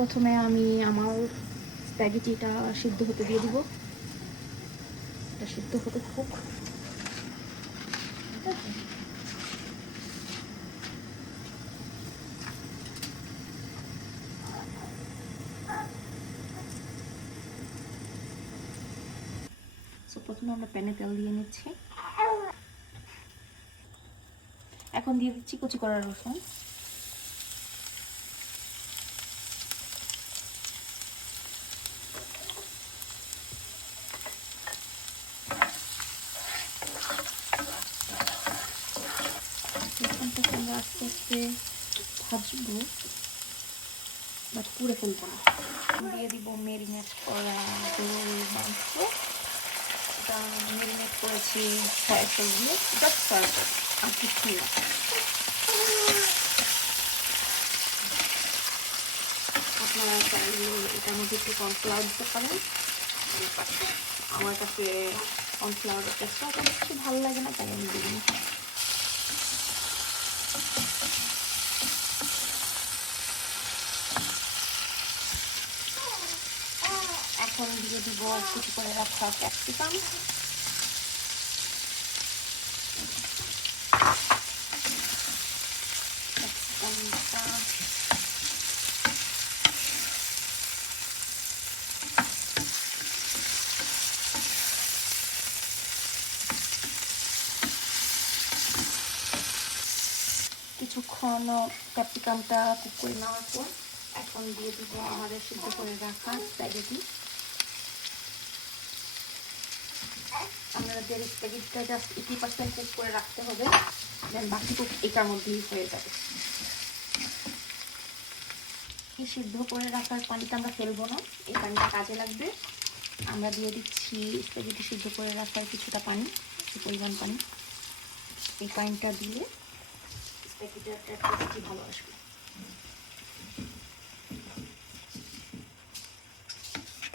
প্রথমে আমি আমার স্প্যাগেটিটা সিদ্ধ হতে দিয়ে দিব। এটা সিদ্ধ হতে থাকুক। প্রথমে আমরা প্যানে তেল দিয়ে নিচ্ছি। এখন দিয়ে দিচ্ছি কুচি করা রসুন। রসুনটাকে আমরা আস্তে আস্তে ভাজবো, বাট পুড়ে ফেলবো না। দিয়ে দিব মেরিনেট করা গরুর মাংস। এটা মেরিনেট করেছি সয়া সস দিয়ে, জাস্ট সয়া সস, আর কিছু না। আপনারা চাইলে এটার মধ্যে একটু কর্নফ্লাওয়ার দিতে পারেন। আমার কাছে কর্নফ্লাওয়ারের টেস্টটা অত বেশি ভালো লাগে না, তাই আমি দিইনি। এখন দিয়ে দিব কুচি করে রাখা ক্যাপসিকাম। কিছুক্ষণ ক্যাপসিকামটা কুক করে নেওয়ার পর এখন দিয়ে দিব আমাদের সিদ্ধ করে রাখা স্প্যাগেটি। আমাদের স্প্যাগেটিটা জাস্ট 80% কুক করে রাখতে হবে, দেন বাকি কুক এটার মধ্যেই হয়ে যাবে। এই সিদ্ধ করে রাখার পানিটা আমরা ফেলবো না, এই পানিটা কাজে লাগবে। আমরা দিয়ে দিচ্ছি স্প্যাগেটি সিদ্ধ করে রাখার কিছুটা পানি, কিছু পরিমাণ পানি। এই পানিটা দিলে স্প্যাগেটিটা টেস্টটি ভালো আসবে।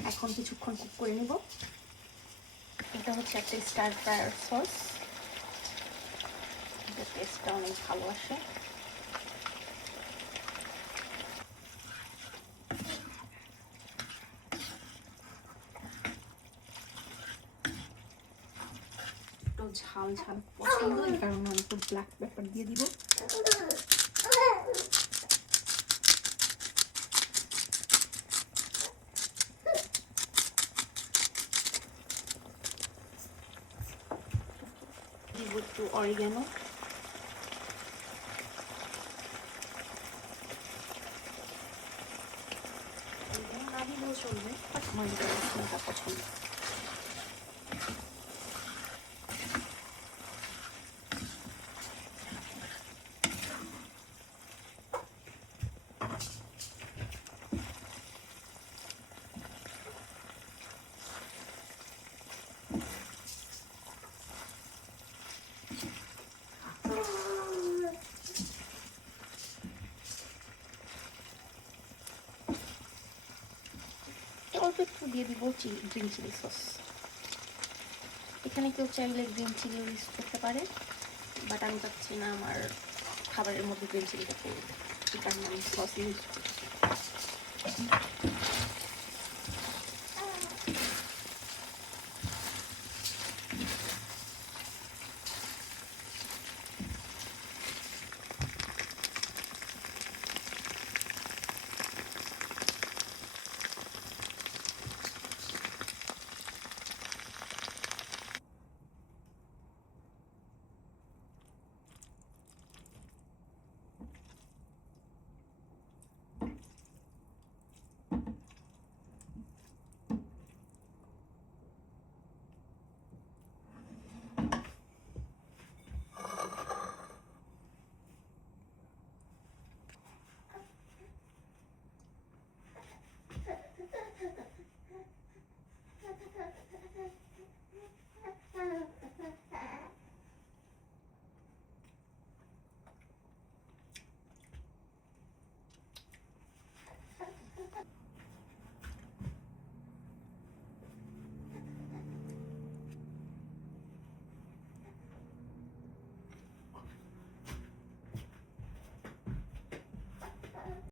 এখন কিছুক্ষণ কুক করে নেব। এটা হচ্ছে একটা স্টার ফ্রায়ার সস, এটা টেস্টটা অনেক ভালো আসে। একটু ঝাল ঝাল পছন্দ, এই কারণে আমি একটু ব্ল্যাক পেপার দিয়ে দিব। দিব একটু অরিগানো। না দিলেও চলবে, আমার এটা পছন্দ। অল্প একটু দিয়ে দিব গ্রিন চিলি সস। এখানে কেউ চাইলে গ্রিন চিলি ইউজ করতে পারে, বাট আমি চাচ্ছি না আমার খাবারের মধ্যে গ্রিন চিলিটা পড়বে, এই কারণে আমি সস ইউজ করছি।